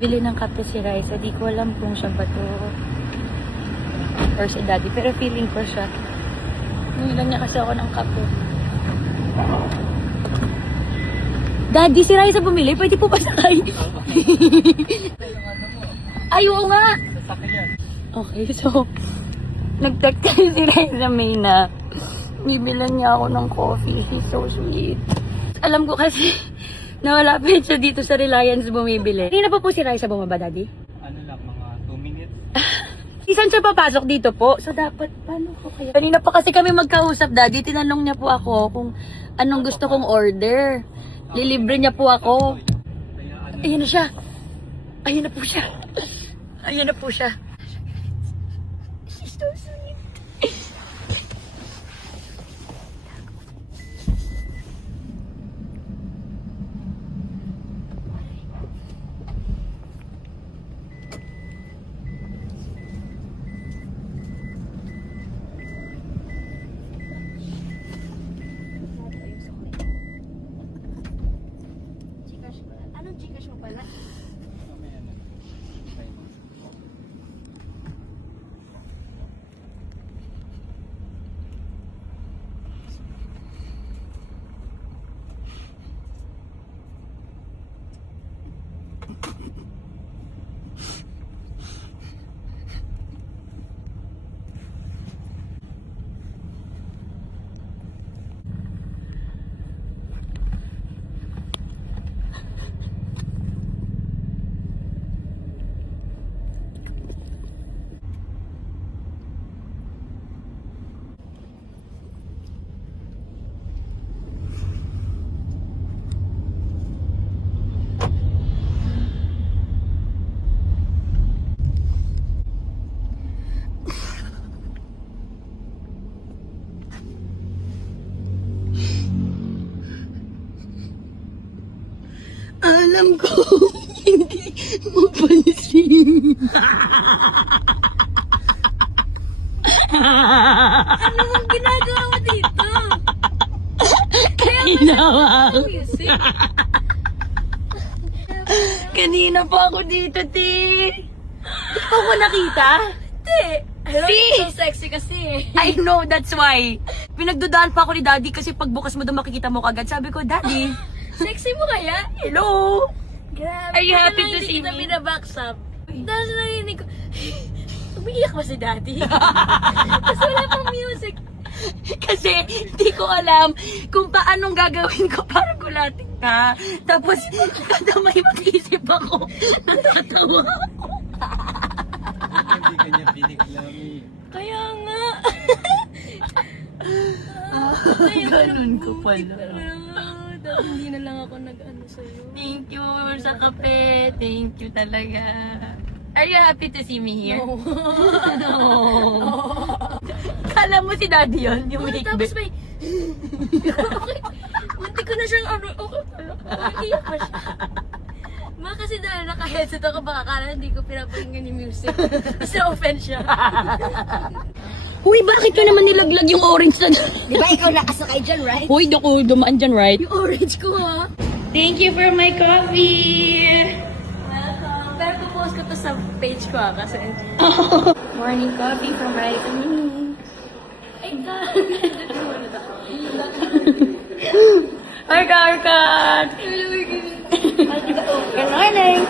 Bili ng kape si Raisa. Di ko alam kung siya ba to or si Daddy. Pero feeling ko siya. Nilang niya kasi ako ng kape. Daddy, si Raisa bumili. Pwede po ba sakay? Ay, oo nga. Okay, so nag-text kasi si Raisa May na bibilan niya ako ng coffee. He's so sweet. Alam ko kasi nawalapit siya dito sa Reliance bumibili. Hindi na pa po si Raisa bumaba, Daddy? Ano lang, mga 2 minutes. Isan siya papasok dito po? So dapat, paano ko kaya? Kanina pa kasi kami magkausap, Daddy. Tinanong niya po ako kung anong gusto kong order. Lilibre niya po ako. Ayan na siya. Ayan na po siya. Ayan na po siya. She's so sweet. Anong Gcash mo pala? Alam ko, hindi mo pansin. Ano ang ginagawa mo dito? Ginawa ko. Music? Kanina pa ako dito, Ti. Di pa ako nakita? Hindi. Hello, See? so sexy kasi. I know, that's why. Pinagdudaan pa ako ni Daddy kasi pagbukas mo doon makikita mo kagad. Sabi ko, Daddy, Sexy mo kaya? hello. Grabe. Are you Kaya happy nga to hindi see kita me? binabackstab. Tapos narinig ko, umiiyak ba si Daddy? Tapos wala pang music. Kasi hindi ko alam kung paanong gagawin ko para gulatin ka. Tapos, kada may mag-isip ako, natatawa ako. Hindi kanya biniklami. Kaya nga. Ganun ko pala. Dahil hindi na lang ako nag-ano sa'yo. Thank you sa kape. Thank you talaga. Are you happy to see me here? No. Kala mo si Daddy yun? Yung Oh, make tapos may... Munti ko na siyang ano... Umiiyak pa siya. Ma, kasi dahil naka-headset ako, baka kala hindi ko pinapakinggan yung music. Tapos na-offend siya. Uy, bakit ka naman nilaglag yung orange na... Di ba ikaw nakasakay dyan, right? Uy, ako dumaan dyan, right? Yung orange ko, ha? Thank you for my coffee! Welcome. Pero pupost ko to sa page ko, ha? Kasi... Morning coffee from Raikkonen. Ay, God! Arka! Good morning!